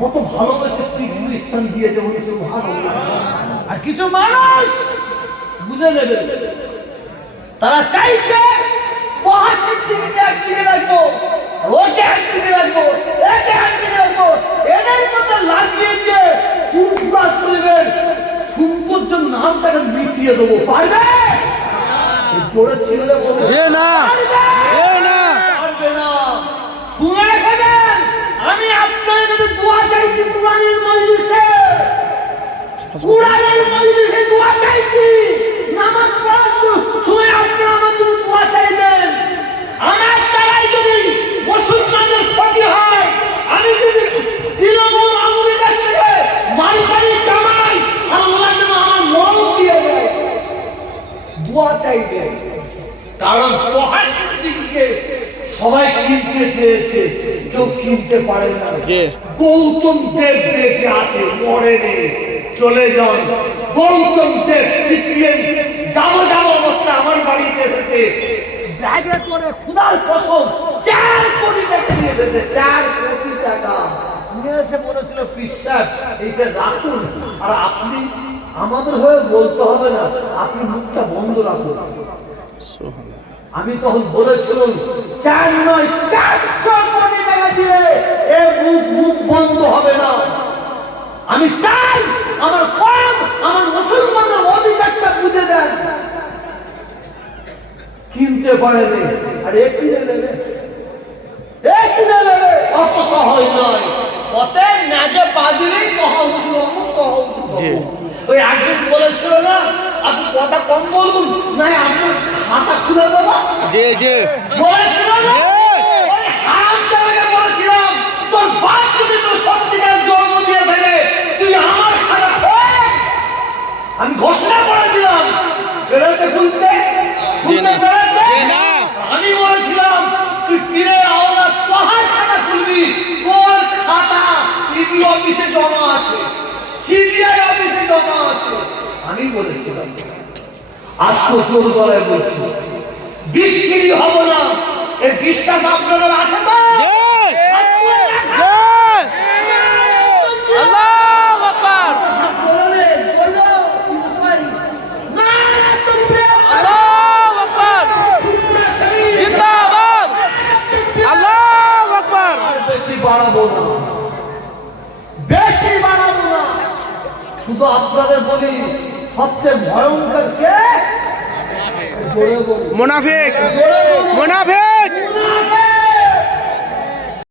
কত ভালোবেসে পৃথিবীর স্থান দিয়েছে বলে সুবহানাল্লাহ। আর কিছু মানুষ বুঝে নেবে, তারা চাইছে মহাসিদ্দিককে একদিকে রাখবো, ওকে একদিকে রাখবো, একে একদিকে রাখবো, এদের মধ্যে লাগিয়ে দিয়ে পুরুষ করবেন, সৌন্দর্য নামটাকে মিটিয়ে দেবো। পারবে? জোরে ছেলে বলবে না, পারবে না। শুনে রেখে দেন, আমি আপনার কাছে দোয়া চাইছি কুরআনের মজলিসে, কুরআনের মজলিসে দোয়া চাইছি। নামাজ পড়ার সময় আপনারা আমার জন্য দোয়া চাইবেন। আমার দ্বারাই যদি মুসলমানদের ক্ষতি হয়, আমি যদি তৃণমূল আমলের কাছ থেকে মালপাড়ি কামাই, আল্লাহ যেন আমার মন দিয়ে দেয়, দোয়া চাইবেন। কারণ মহাসিদ্দিককে সবাই কিনতে চেয়েছে, কেউ কিনতে পারে না। গৌতম দেব বেঁচে আছে, মরেনি, চলে যান। গৌতম দেব সিপিএম যাবো অবস্থা আমার বাড়িতে এসেছে, জায়গা করে খুদার কসম 4 কোটি টাকা নিয়ে এসেছে, 4 কোটি টাকা নিয়ে এসে বলেছিল পিসাব এইটা রাখুন, আর আপনি আমাদের হয়ে বলতে হবে না, আপনি মুখটা বন্ধ রাখুন। আমি তখন বলেছিলাম 4 নয় 400 কোটি টাকা দিয়ে এই মুখ বন্ধ হবে না। আমি চাই আমার কম, আমার মুসলমানদের অধিকারটা বুঝে দেন। কিনতে পারে আর এ কিনে নেবে, অত সহজ নয়। অতএব নাজে পা দিলেই ওই একজন বলেছিল না, আপনি কথা কম বলুন, না আপনার খাতা খুলে দেবো, বলেছিল না। ওই হারামজাদাকে বলেছিলাম, তোর বাপ যদি তোর সত্যিকার জন্ম দিয়ে ফেলে, তুই আমার খাতা খোল। আমি ঘোষণা করে দিলাম, সেটাতে শুনতে পেরেছে। আমি বলেছিলাম তুই ফিরে আও না, তোর খাতা খুলবি, তোর খাতা ইডি অফিসে জমা আছে, সিবিআই অফিসে জমা আছে। আমি বলেছিলাম, আজ তো জোর গলায় বলছি, বিক্রি হব না। এই বিশ্বাস আপনাদের আছে তো? বেশি বাড়াবো না, শুধু আপনাদের বলি, সবচেয়ে ভয়ঙ্কর কে? মুনাফিক।